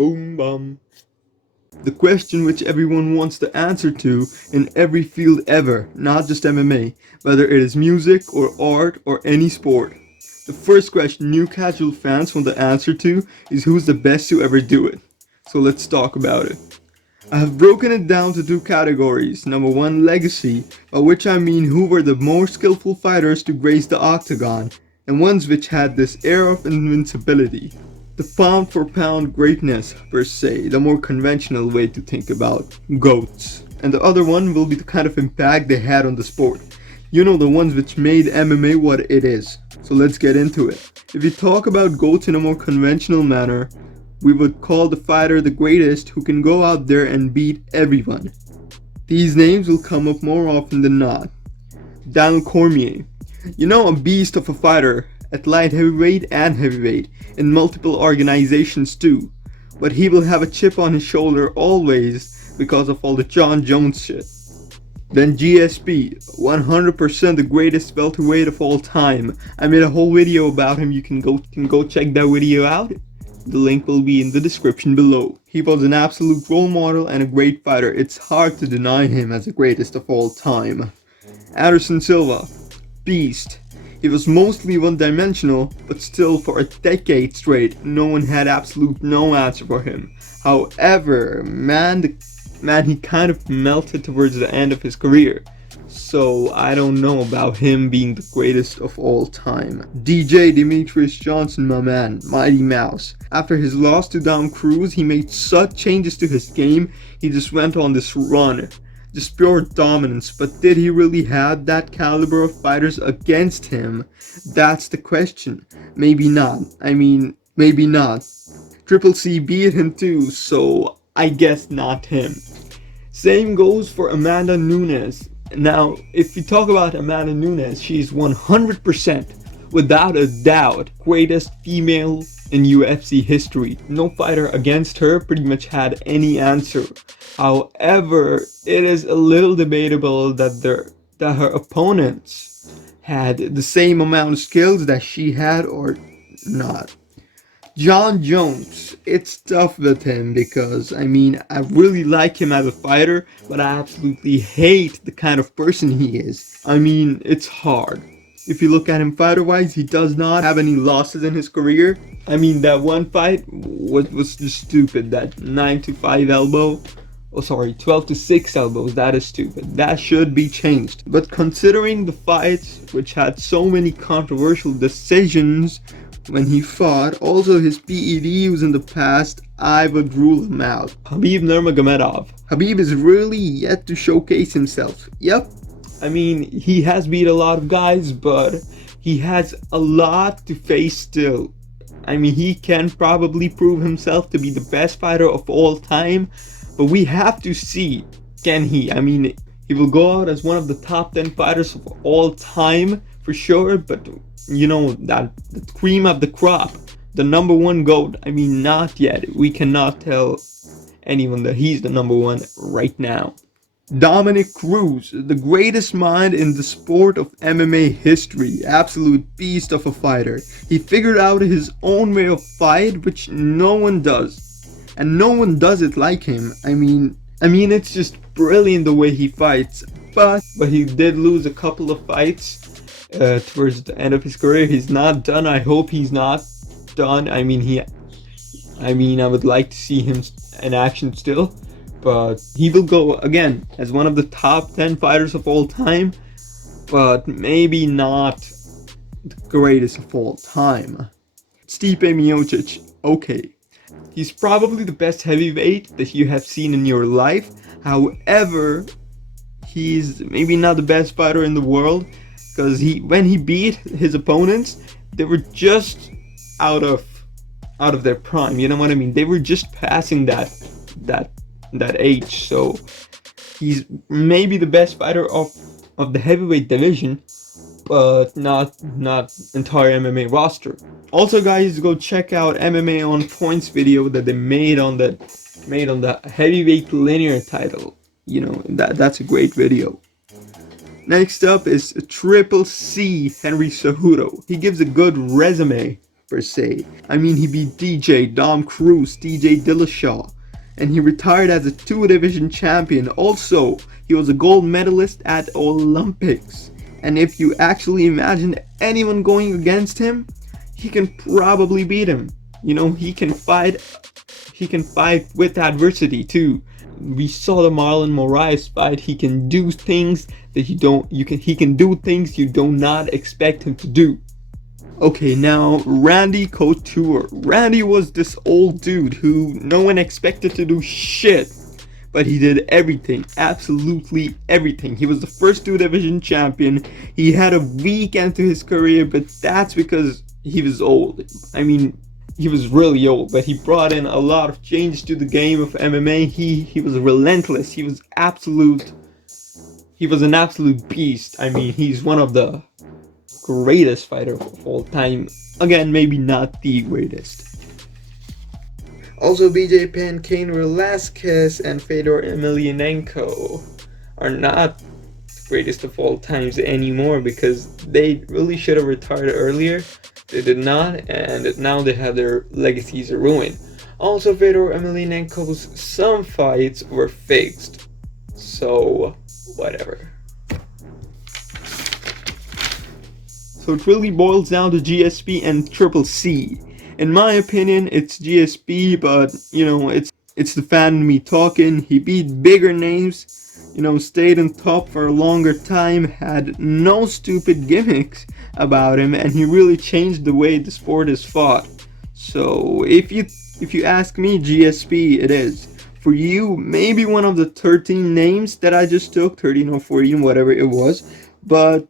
Boom bum. The question which everyone wants the answer to in every field ever, not just MMA, whether it is music or art or any sport. The first question new casual fans want the answer to is who's the best to ever do it. So let's talk about it. I have broken it down to two categories. Number one, legacy, by which I mean who were the more skillful fighters to grace the octagon, and ones which had this air of invincibility. The pound for pound greatness, per se, the more conventional way to think about GOATs. And the other one will be the kind of impact they had on the sport. You know, the ones which made MMA what it is. So let's get into it. If you talk about GOATs in a more conventional manner, we would call the fighter the greatest who can go out there and beat everyone. These names will come up more often than not. Daniel Cormier. You know, a beast of a fighter at light heavyweight and heavyweight, in multiple organizations too. But he will have a chip on his shoulder always because of all the John Jones shit. Then GSP, 100% the greatest welterweight of all time. I made a whole video about him, you can go check that video out. The link will be in the description below. He was an absolute role model and a great fighter. It's hard to deny him as the greatest of all time. Anderson Silva, beast. He was mostly one-dimensional, but still for a decade straight, no one had absolute no answer for him. However, man, he kind of melted towards the end of his career. So I don't know about him being the greatest of all time. DJ Demetrius Johnson, my man, Mighty Mouse. After his loss to Dom Cruz, he made such changes to his game, he just went on this run. Just pure dominance, but did he really have that caliber of fighters against him? That's the question. Maybe not. I mean, maybe not. Triple C beat him too, so I guess not him. Same goes for Amanda Nunes. Now, if we talk about Amanda Nunes, she's 100%, without a doubt, greatest female in UFC history. No fighter against her pretty much had any answer. However, it is a little debatable that her opponents had the same amount of skills that she had or not. John Jones, it's tough with him because, I mean, I really like him as a fighter, but I absolutely hate the kind of person he is. I mean, it's hard. If you look at him fighter-wise, he does not have any losses in his career. I mean, that one fight was just stupid. That 9-5 elbow. Oh, sorry, 12-6 elbows. That is stupid. That should be changed. But considering the fights, which had so many controversial decisions when he fought, also his PEDs in the past, I would rule him out. Khabib Nurmagomedov. Khabib is really yet to showcase himself. Yep. I mean, he has beat a lot of guys, but he has a lot to face still. I mean, he can probably prove himself to be the best fighter of all time, but we have to see, can he? I mean, he will go out as one of the top 10 fighters of all time for sure, but you know, that the cream of the crop, the number one GOAT, I mean, not yet. We cannot tell anyone that he's the number one right now. Dominic Cruz, the greatest mind in the sport of MMA history, absolute beast of a fighter. He figured out his own way of fight, which no one does. And no one does it like him. I mean, it's just brilliant the way he fights. But he did lose a couple of fights towards the end of his career. He's not done. I hope he's not done. I mean, I would like to see him in action still. But he will go again as one of the top 10 fighters of all time, but maybe not the greatest of all time. Stipe Miocic, okay. He's probably the best heavyweight that you have seen in your life. However, he's maybe not the best fighter in the world, because when he beat his opponents, they were just out of their prime. You know what I mean? They were just passing that age. So he's maybe the best fighter of the heavyweight division, but not entire MMA roster. Also, guys, go check out MMA on Points video that they made on the heavyweight linear title. You know, that's a great video. Next up is Triple C Henry Cejudo. He gives a good resume per se. I mean, he beat DJ, Dom Cruz, DJ Dillashaw, and he retired as a two-division champion. Also, he was a gold medalist at Olympics. And if you actually imagine anyone going against him, he can probably beat him. You know, he can fight with adversity too. We saw the Marlon Moraes fight. He can do things that he can do things you do not expect him to do. Okay, now Randy Couture. Randy was this old dude who no one expected to do shit, but he did everything, absolutely everything. He was the first two division champion. He had a weak end to his career, but that's because he was old. I mean, he was really old, but he brought in a lot of change to the game of MMA. He was relentless. He was an absolute beast. I mean, he's one of the greatest fighter of all time. Again, maybe not the greatest. Also, BJ Penn, Cain Velasquez, and Fedor Emelianenko are not the greatest of all times anymore because they really should have retired earlier. They did not, and now they have their legacies ruined. Also, Fedor Emelianenko's some fights were fixed, so whatever. So it really boils down to GSP and Triple C. In my opinion, it's GSP, but you know, it's the fan in me talking. He beat bigger names, you know, stayed in top for a longer time, had no stupid gimmicks about him, and he really changed the way the sport is fought. So if you ask me, GSP it is. For you, maybe one of the 13 names that I just took, 13 or 14, whatever it was, but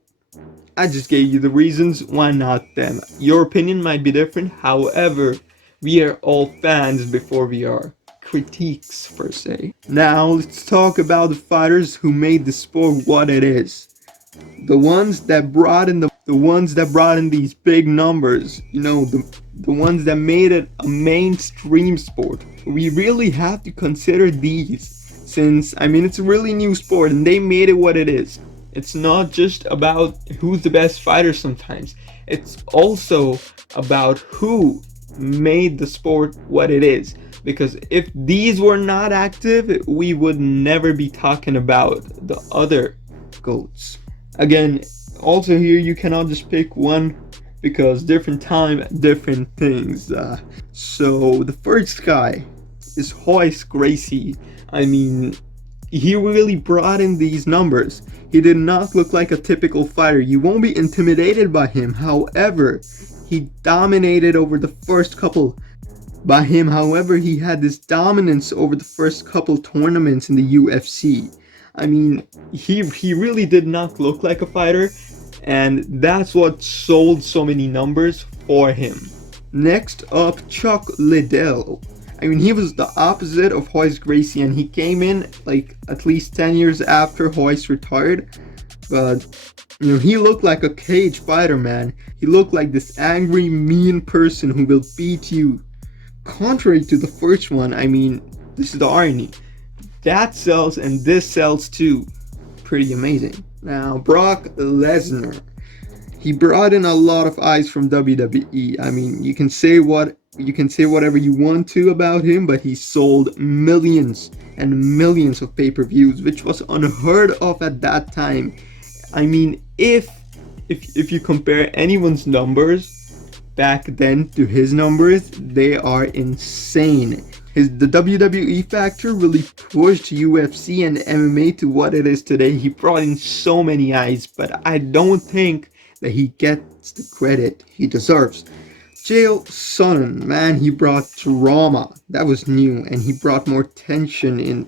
I just gave you the reasons, why not them? Your opinion might be different, however, we are all fans before we are critiques per se. Now let's talk about the fighters who made the sport what it is. The ones that brought in these big numbers, you know, the ones that made it a mainstream sport. We really have to consider these since I mean it's a really new sport and they made it what it is. It's not just about who's the best fighter sometimes. It's also about who made the sport what it is. Because if these were not active, we would never be talking about the other GOATs. Again, also here you cannot just pick one because different time, different things. So the first guy is Royce Gracie. I mean, he really brought in these numbers. He did not look like a typical fighter. You won't be intimidated by him. However, he dominated over the first couple. By him, however, he had this dominance over the first couple tournaments in the UFC. I mean, he really did not look like a fighter, and that's what sold so many numbers for him. Next up, Chuck Liddell. I mean, he was the opposite of Royce Gracie, and he came in like at least 10 years after Royce retired. But, you know, he looked like a cage fighter, man. He looked like this angry, mean person who will beat you. Contrary to the first one, I mean, this is the irony. That sells and this sells too. Pretty amazing. Now, Brock Lesnar. He brought in a lot of eyes from WWE. I mean, you can say whatever you want to about him, but he sold millions and millions of pay-per-views, which was unheard of at that time. I mean, if you compare anyone's numbers back then to his numbers, they are insane. The WWE factor really pushed UFC and MMA to what it is today. He brought in so many eyes, but I don't think that he gets the credit he deserves. Chael Sonnen, man, he brought drama. That was new, and he brought more tension in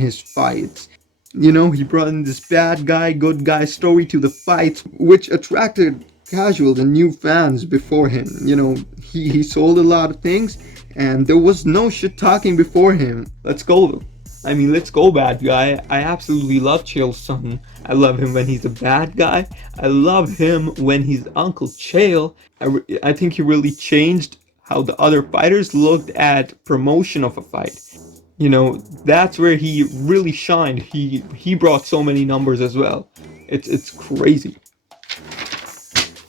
his fights. You know, he brought in this bad guy, good guy story to the fights, which attracted casual and new fans before him. You know, he sold a lot of things, and there was no shit talking before him. Let's go. I mean, let's go, bad guy. I absolutely love Chael Sonnen. I love him when he's a bad guy. I love him when he's Uncle Chael. I think he really changed how the other fighters looked at promotion of a fight. You know, that's where he really shined. He brought so many numbers as well. It's crazy.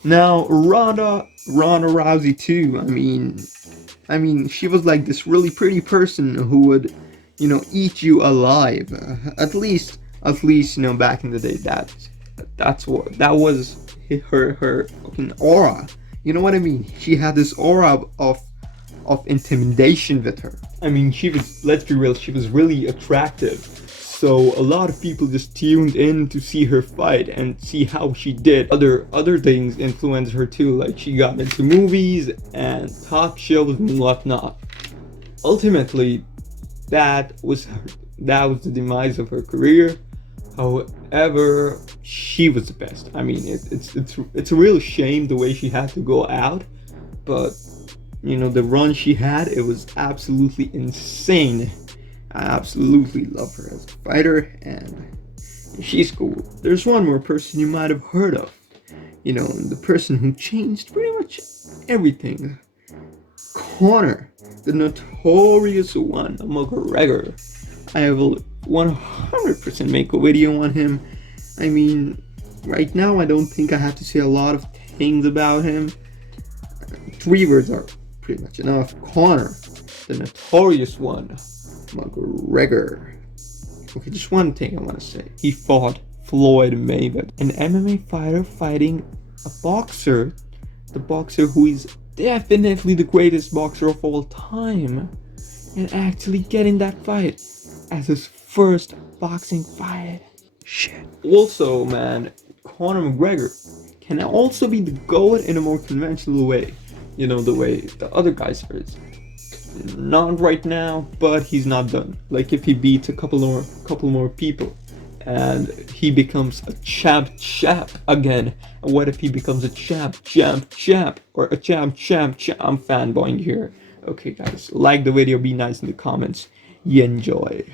Now Ronda Rousey too. I mean, she was like this really pretty person who would, eat you alive. At least, back in the day, that was her fucking aura. You know what I mean? She had this aura of intimidation with her. I mean, she was, let's be real, she was really attractive. So a lot of people just tuned in to see her fight and see how she did. Other things influenced her too, like she got into movies and talk shows and whatnot. Ultimately, that was her, that was the demise of her career. However, she was the best. I mean, it's a real shame the way she had to go out, but the run she had, it was absolutely insane. I absolutely love her as a fighter, and she's cool. There's one more person you might have heard of. The person who changed pretty much everything. Conor, the notorious one, McGregor. I will 100% make a video on him. I mean, right now I don't think I have to say a lot of things about him. 3 words are pretty much enough. Conor, the notorious one, McGregor. Okay, just one thing I want to say. He fought Floyd Mayweather, an MMA fighter fighting a boxer, the boxer who is definitely the greatest boxer of all time, and actually getting that fight as his first boxing fight. Shit. Also, man, Conor McGregor can also be the GOAT in a more conventional way. The way the other guys are. Not right now, but he's not done. Like if he beats a couple more people, and he becomes a champ again. And what if he becomes a champ, or a champ? I'm fanboying here. Okay, guys, like the video, be nice in the comments. You enjoy.